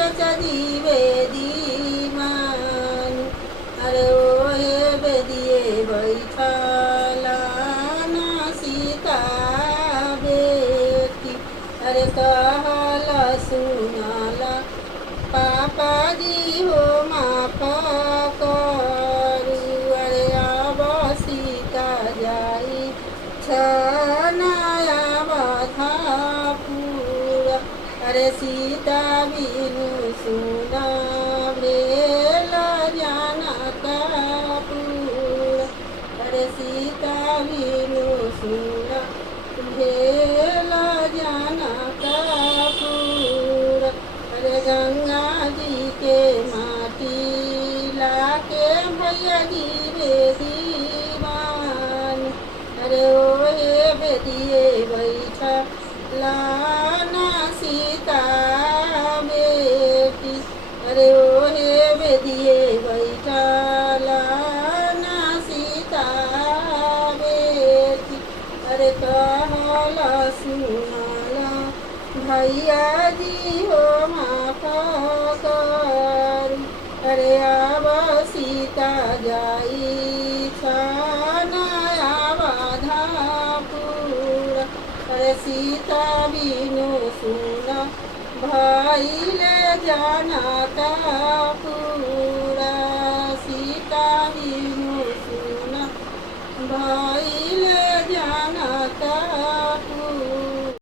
चचा जीवे दीवान। अरे ओहे बेदिए बैठला ना सीता बेटी। अरे कहला सुनाला पापा जी हो माफ करू। अरे अब सीता जाई छनाया बधापुर। अरे सीता बिनु सुना भेल जनकपुर। अरे सीता बिनु सुना भेल जनकपुर। अरे गंगा जी के माटी लाके भैया जी रे दीवान। अरे ओहे बेदिए बैठा लाना सीता बेटी। अरे ओहे बेदिए बैठा लाना सीता बेटी। अरे कहला सुनाला भैया जी हो माफ करू। अरे अब सीता जाई छनाया बधापुर। अरे सीता बिनु सुना भइले जनकपुर। सीता बिनु सुना भइले